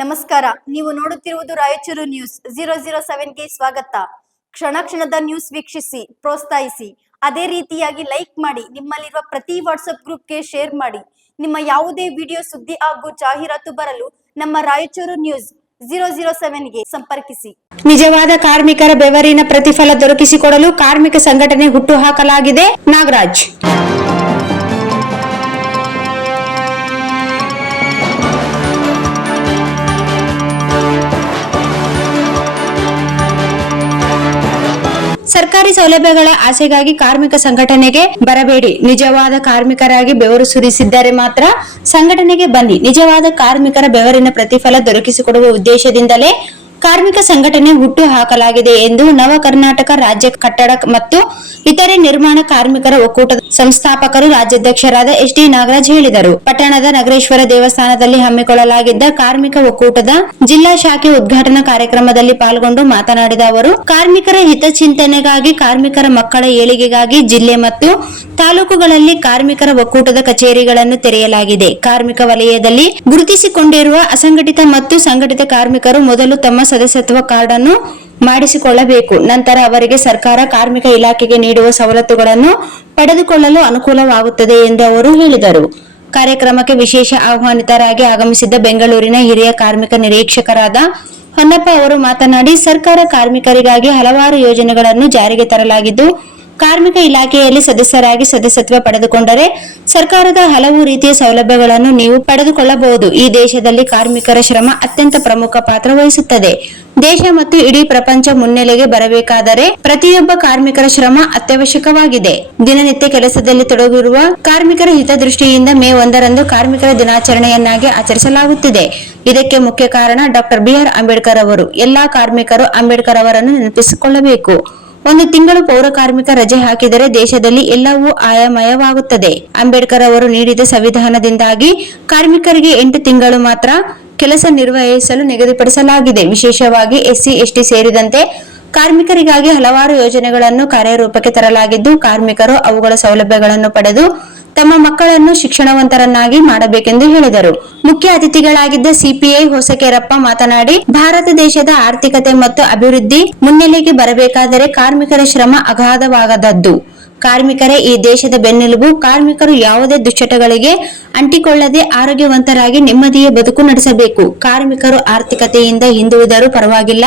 ನಮಸ್ಕಾರ. ನೀವು ನೋಡುತ್ತಿರುವುದು ರಾಯಚೂರು ನ್ಯೂಸ್ 007ಗೆ ಸ್ವಾಗತ. ಕ್ಷಣ ಕ್ಷಣದ ನ್ಯೂಸ್ ವೀಕ್ಷಿಸಿ, ಪ್ರೋತ್ಸಾಹಿಸಿ. ಅದೇ ರೀತಿಯಾಗಿ ಲೈಕ್ ಮಾಡಿ, ನಿಮ್ಮಲ್ಲಿರುವ ಪ್ರತಿ ವಾಟ್ಸ್ಆಪ್ ಗ್ರೂಪ್ಗೆ ಶೇರ್ ಮಾಡಿ. ನಿಮ್ಮ ಯಾವುದೇ ವಿಡಿಯೋ, ಸುದ್ದಿ ಹಾಗೂ ಜಾಹೀರಾತು ಬರಲು ನಮ್ಮ ರಾಯಚೂರು ನ್ಯೂಸ್ 007ಗೆ ಸಂಪರ್ಕಿಸಿ. ನಿಜವಾದ ಕಾರ್ಮಿಕರ ಬೆವರಿನ ಪ್ರತಿಫಲ ದೊರಕಿಸಿಕೊಡಲು ಕಾರ್ಮಿಕ ಸಂಘಟನೆ ಹುಟ್ಟುಹಾಕಲಾಗಿದೆ. ನಾಗರಾಜ್. ಸರ್ಕಾರಿ ಸೌಲಭ್ಯಗಳ ಆಸೆಗಾಗಿ ಕಾರ್ಮಿಕ ಸಂಘಟನೆಗೆ ಬರಬೇಡಿ. ನಿಜವಾದ ಕಾರ್ಮಿಕರಾಗಿ ಬೆವರು ಸುರಿಸಿದ್ದರೆ ಮಾತ್ರ ಸಂಘಟನೆಗೆ ಬನ್ನಿ. ನಿಜವಾದ ಕಾರ್ಮಿಕರ ಬೆವರಿನ ಪ್ರತಿಫಲ ದೊರಕಿಸಿಕೊಡುವ ಉದ್ದೇಶದಿಂದಲೇ ಕಾರ್ಮಿಕ ಸಂಘಟನೆ ಹುಟ್ಟು ಹಾಕಲಾಗಿದೆ ಎಂದು ನವ ಕರ್ನಾಟಕ ರಾಜ್ಯ ಕಟ್ಟಡ ಮತ್ತು ಇತರೆ ನಿರ್ಮಾಣ ಕಾರ್ಮಿಕರ ಒಕ್ಕೂಟದ ಸಂಸ್ಥಾಪಕರು ರಾಜ್ಯಾಧ್ಯಕ್ಷರಾದ ಎಚ್ ಡಿ ನಾಗರಾಜ್ ಹೇಳಿದರು. ಪಟ್ಟಣದ ನಗರೇಶ್ವರ ದೇವಸ್ಥಾನದಲ್ಲಿ ಹಮ್ಮಿಕೊಳ್ಳಲಾಗಿದ್ದ ಕಾರ್ಮಿಕ ಒಕ್ಕೂಟದ ಜಿಲ್ಲಾ ಶಾಖೆ ಉದ್ಘಾಟನಾ ಕಾರ್ಯಕ್ರಮದಲ್ಲಿ ಪಾಲ್ಗೊಂಡು ಮಾತನಾಡಿದ ಅವರು, ಕಾರ್ಮಿಕರ ಹಿತಚಿಂತನೆಗಾಗಿ, ಕಾರ್ಮಿಕರ ಮಕ್ಕಳ ಏಳಿಗೆಗಾಗಿ ಜಿಲ್ಲೆ ಮತ್ತು ತಾಲೂಕುಗಳಲ್ಲಿ ಕಾರ್ಮಿಕರ ಒಕ್ಕೂಟದ ಕಚೇರಿಗಳನ್ನು ತೆರೆಯಲಾಗಿದೆ. ಕಾರ್ಮಿಕ ವಲಯದಲ್ಲಿ ಗುರುತಿಸಿಕೊಂಡಿರುವ ಅಸಂಘಟಿತ ಮತ್ತು ಸಂಘಟಿತ ಕಾರ್ಮಿಕರು ಮೊದಲು ತಮ್ಮ ಸದಸ್ಯತ್ವ ಕಾರ್ಡ್ ಅನ್ನು ಮಾಡಿಸಿಕೊಳ್ಳಬೇಕು. ನಂತರ ಅವರಿಗೆ ಸರ್ಕಾರ ಕಾರ್ಮಿಕ ಇಲಾಖೆಗೆ ನೀಡುವ ಸವಲತ್ತುಗಳನ್ನು ಪಡೆದುಕೊಳ್ಳಲು ಅನುಕೂಲವಾಗುತ್ತದೆ ಎಂದು ಅವರು ಹೇಳಿದರು. ಕಾರ್ಯಕ್ರಮಕ್ಕೆ ವಿಶೇಷ ಆಹ್ವಾನಿತರಾಗಿ ಆಗಮಿಸಿದ್ದ ಬೆಂಗಳೂರಿನ ಹಿರಿಯ ಕಾರ್ಮಿಕ ನಿರೀಕ್ಷಕರಾದ ಹೊನ್ನಪ್ಪ ಅವರು ಮಾತನಾಡಿ, ಸರ್ಕಾರ ಕಾರ್ಮಿಕರಿಗಾಗಿ ಹಲವಾರು ಯೋಜನೆಗಳನ್ನು ಜಾರಿಗೆ ತರಲಾಗಿದ್ದು, ಕಾರ್ಮಿಕ ಇಲಾಖೆಯಲ್ಲಿ ಸದಸ್ಯರಾಗಿ ಸದಸ್ಯತ್ವ ಪಡೆದುಕೊಂಡರೆ ಸರ್ಕಾರದ ಹಲವು ರೀತಿಯ ಸೌಲಭ್ಯಗಳನ್ನು ನೀವು ಪಡೆದುಕೊಳ್ಳಬಹುದು. ಈ ದೇಶದಲ್ಲಿ ಕಾರ್ಮಿಕರ ಶ್ರಮ ಅತ್ಯಂತ ಪ್ರಮುಖ ಪಾತ್ರ ವಹಿಸುತ್ತದೆ. ದೇಶ ಮತ್ತು ಇಡೀ ಪ್ರಪಂಚ ಮುನ್ನೆಲೆಗೆ ಬರಬೇಕಾದರೆ ಪ್ರತಿಯೊಬ್ಬ ಕಾರ್ಮಿಕರ ಶ್ರಮ ಅತ್ಯವಶ್ಯಕವಾಗಿದೆ. ದಿನನಿತ್ಯ ಕೆಲಸದಲ್ಲಿ ತೊಡಗಿರುವ ಕಾರ್ಮಿಕರ ಹಿತದೃಷ್ಟಿಯಿಂದ ಮೇ 1ರಂದು ಕಾರ್ಮಿಕರ ದಿನಾಚರಣೆಯನ್ನಾಗಿ ಆಚರಿಸಲಾಗುತ್ತಿದೆ. ಇದಕ್ಕೆ ಮುಖ್ಯ ಕಾರಣ ಡಾಕ್ಟರ್ BR ಅಂಬೇಡ್ಕರ್ ಅವರು. ಎಲ್ಲಾ ಕಾರ್ಮಿಕರು ಅಂಬೇಡ್ಕರ್ ಅವರನ್ನು ನೆನಪಿಸಿಕೊಳ್ಳಬೇಕು. ಒಂದು ತಿಂಗಳು ಪೌರ ಕಾರ್ಮಿಕ ರಜೆ ಹಾಕಿದರೆ ದೇಶದಲ್ಲಿ ಎಲ್ಲವೂ ಆಯಾಮಯವಾಗುತ್ತದೆ. ಅಂಬೇಡ್ಕರ್ ಅವರು ನೀಡಿದ ಸಂವಿಧಾನದಿಂದಾಗಿ ಕಾರ್ಮಿಕರಿಗೆ 8 ತಿಂಗಳು ಮಾತ್ರ ಕೆಲಸ ನಿರ್ವಹಿಸಲು ನಿಗದಿಪಡಿಸಲಾಗಿದೆ. ವಿಶೇಷವಾಗಿ SC ST ಸೇರಿದಂತೆ ಕಾರ್ಮಿಕರಿಗಾಗಿ ಹಲವಾರು ಯೋಜನೆಗಳನ್ನು ಕಾರ್ಯರೂಪಕ್ಕೆ ತರಲಾಗಿದ್ದು, ಕಾರ್ಮಿಕರು ಅವುಗಳ ಸೌಲಭ್ಯಗಳನ್ನು ಪಡೆದು ತಮ್ಮ ಮಕ್ಕಳನ್ನು ಶಿಕ್ಷಣವಂತರನ್ನಾಗಿ ಮಾಡಬೇಕೆಂದು ಹೇಳಿದರು. ಮುಖ್ಯ ಅತಿಥಿಗಳಾಗಿದ್ದ CPI ಹೊಸಕೆರಪ್ಪ ಮಾತನಾಡಿ, ಭಾರತ ದೇಶದ ಆರ್ಥಿಕತೆ ಮತ್ತು ಅಭಿವೃದ್ಧಿ ಮುನ್ನೆಲೆಗೆ ಬರಬೇಕಾದರೆ ಕಾರ್ಮಿಕರ ಶ್ರಮ ಅಗಾಧವಾಗದದ್ದು. ಕಾರ್ಮಿಕರೇ ಈ ದೇಶದ ಬೆನ್ನೆಲುಬು. ಕಾರ್ಮಿಕರು ಯಾವುದೇ ದುಶ್ಚಟಗಳಿಗೆ ಅಂಟಿಕೊಳ್ಳದೆ ಆರೋಗ್ಯವಂತರಾಗಿ ನೆಮ್ಮದಿಯ ಬದುಕು ನಡೆಸಬೇಕು. ಕಾರ್ಮಿಕರು ಆರ್ಥಿಕತೆಯಿಂದ ಹಿಂದುಳಿದರೂ ಪರವಾಗಿಲ್ಲ,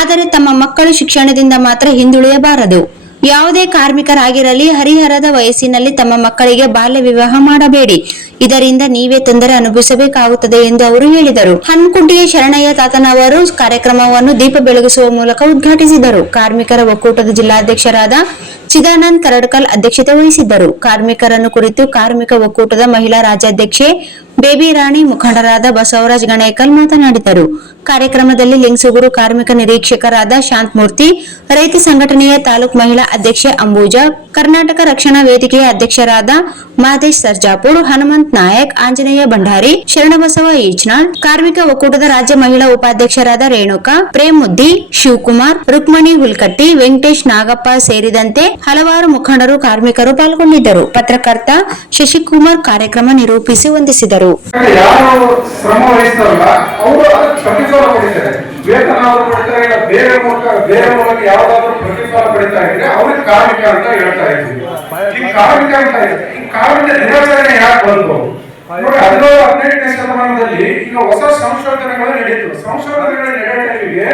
ಆದರೆ ತಮ್ಮ ಮಕ್ಕಳು ಶಿಕ್ಷಣದಿಂದ ಮಾತ್ರ ಹಿಂದುಳಿಯಬಾರದು. ಯಾವುದೇ ಕಾರ್ಮಿಕರಾಗಿರಲಿ, ಹರಿಹರದ ವಯಸ್ಸಿನಲ್ಲಿ ತಮ್ಮ ಮಕ್ಕಳಿಗೆ ಬಾಲ್ಯ ವಿವಾಹ ಮಾಡಬೇಡಿ. ಇದರಿಂದ ನೀವೇ ತೊಂದರೆ ಅನುಭವಿಸಬೇಕಾಗುತ್ತದೆ ಎಂದು ಅವರು ಹೇಳಿದರು. ಹನ್ಕುಂಟಿಯ ಶರಣಯ್ಯ ತಾತನವರು ಕಾರ್ಯಕ್ರಮವನ್ನು ದೀಪ ಬೆಳಗಿಸುವ ಮೂಲಕ ಉದ್ಘಾಟಿಸಿದರು. ಕಾರ್ಮಿಕರ ಒಕ್ಕೂಟದ ಜಿಲ್ಲಾಧ್ಯಕ್ಷರಾದ ಚಿದಾನಂದ್ ಕರಡ್ಕಲ್ ಅಧ್ಯಕ್ಷತೆ ವಹಿಸಿದ್ದರು. ಕಾರ್ಮಿಕರನ್ನು ಕುರಿತು ಕಾರ್ಮಿಕ ಒಕ್ಕೂಟದ ಮಹಿಳಾ ರಾಜ್ಯಾಧ್ಯಕ್ಷೆ ಬೇಬಿ ರಾಣಿ, ಮುಖಂಡರಾದ ಬಸವರಾಜ್ ಗಣೇಕಲ್ ಮಾತನಾಡಿದರು. ಕಾರ್ಯಕ್ರಮದಲ್ಲಿ ಲಿಂಗಸುಗೂರು ಕಾರ್ಮಿಕ ನಿರೀಕ್ಷಕರಾದ ಶಾಂತಮೂರ್ತಿ, ರೈತ ಸಂಘಟನೆಯ ತಾಲೂಕು ಮಹಿಳಾ ಅಧ್ಯಕ್ಷೆ ಅಂಬೂಜಾ, ಕರ್ನಾಟಕ ರಕ್ಷಣಾ ವೇದಿಕೆಯ ಅಧ್ಯಕ್ಷರಾದ ಮಹದೇಶ್ ಸರ್ಜಾಪುರ್, ಹನುಮಂತ್ ನಾಯಕ್, ಆಂಜನೇಯ ಭಂಡಾರಿ, ಶರಣಬಸವ ಈಚ್ನಾಳ್, ಕಾರ್ಮಿಕ ಒಕ್ಕೂಟದ ರಾಜ್ಯ ಮಹಿಳಾ ಉಪಾಧ್ಯಕ್ಷರಾದ ರೇಣುಕಾ, ಪ್ರೇಮ್ ಮುದ್ದಿ, ಶಿವಕುಮಾರ್, ರುಕ್ಮಣಿ ಹುಲ್ಕಟ್ಟಿ, ವೆಂಕಟೇಶ್ ನಾಗಪ್ಪ ಸೇರಿದಂತೆ ಹಲವಾರು ಮುಖಂಡರು, ಕಾರ್ಮಿಕರು ಪಾಲ್ಗೊಂಡಿದ್ದರು. ಪತ್ರಕರ್ತ ಶಶಿಕುಮಾರ್ ಕಾರ್ಯಕ್ರಮ ನಿರೂಪಿಸಿ ವಂದಿಸಿದರು. ವೇತನ ಅವರು ಪಡಿತಾರೆ, ಇಲ್ಲ ಬೇರೆ ಮೂಲಕ ಯಾವ್ದಾದ್ರು ಪ್ರತಿಫಲ ಪಡಿತಾ ಇದ್ರೆ ಅವ್ರಿಗೆ ಕಾರ್ಮಿಕ ಅಂತ ಹೇಳ್ತಾ ಇದ್ದೀವಿ. ಈ ಕಾರ್ಮಿಕ ಅಂತ ಇದೆ. ಈ ಕಾರ್ಮಿಕ ದಿನಾಚರಣೆ ಯಾಕೆ ಬಂತು ನೋಡಿ, 17-18ನೇ ಶತಮಾನದಲ್ಲಿ ಈಗ ಹೊಸ ಸಂಶೋಧನೆಗಳು ನಡೆಯಿತು. ಸಂಶೋಧನೆಗಳ ನಡೆಯುವಿಗೆ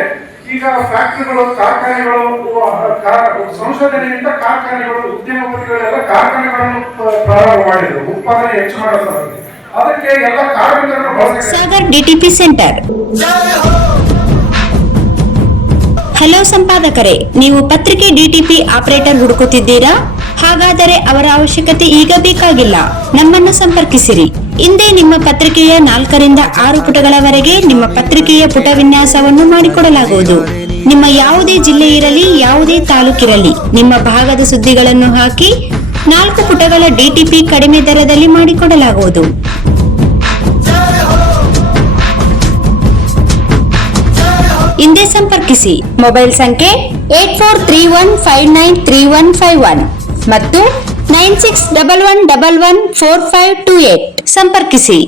ಈಗ ಫ್ಯಾಕ್ಟರಿಗಳು, ಕಾರ್ಖಾನೆಗಳು, ಸಂಶೋಧನೆಯಿಂದ ಕಾರ್ಖಾನೆಗಳು, ಉದ್ಯಮಪತಿಗಳೆಲ್ಲ ಕಾರ್ಖಾನೆಗಳನ್ನು ಪ್ರಾರಂಭ ಮಾಡಿದ್ರು, ಉತ್ಪಾದನೆ ಹೆಚ್ಚು ಮಾಡಲು. ಅದಕ್ಕೆ ಎಲ್ಲ ಕಾರ್ಮಿಕರನ್ನು ಸಾಗರ್ DTP ಸೆಂಟರ್. ಹಲೋ ಸಂಪಾದಕರೇ, ನೀವು ಪತ್ರಿಕೆ DTP ಆಪರೇಟರ್ ಹುಡುಕುತ್ತಿದ್ದೀರಾ? ಹಾಗಾದರೆ ಅವರ ಅವಶ್ಯಕತೆ ಈಗ ಬೇಕಾಗಿಲ್ಲ. ನಮ್ಮನ್ನು ಸಂಪರ್ಕಿಸಿರಿ. ಇಂದೇ ನಿಮ್ಮ ಪತ್ರಿಕೆಯ 4ರಿಂದ 6 ಪುಟಗಳವರೆಗೆ ನಿಮ್ಮ ಪತ್ರಿಕೆಯ ಪುಟ ವಿನ್ಯಾಸವನ್ನು ಮಾಡಿಕೊಡಲಾಗುವುದು. ನಿಮ್ಮ ಯಾವುದೇ ಜಿಲ್ಲೆ ಇರಲಿ, ಯಾವುದೇ ತಾಲೂಕಿರಲಿ, ನಿಮ್ಮ ಭಾಗದ ಸುದ್ದಿಗಳನ್ನು ಹಾಕಿ 4 ಪುಟಗಳ DTP ಕಡಿಮೆ ದರದಲ್ಲಿ ಮಾಡಿಕೊಡಲಾಗುವುದು. ಹಿಂದೆ ಸಂಪರ್ಕಿಸಿ. ಮೊಬೈಲ್ ಸಂಖ್ಯೆ 8431593151 ಮತ್ತು 9611114528 ಸಂಪರ್ಕಿಸಿ.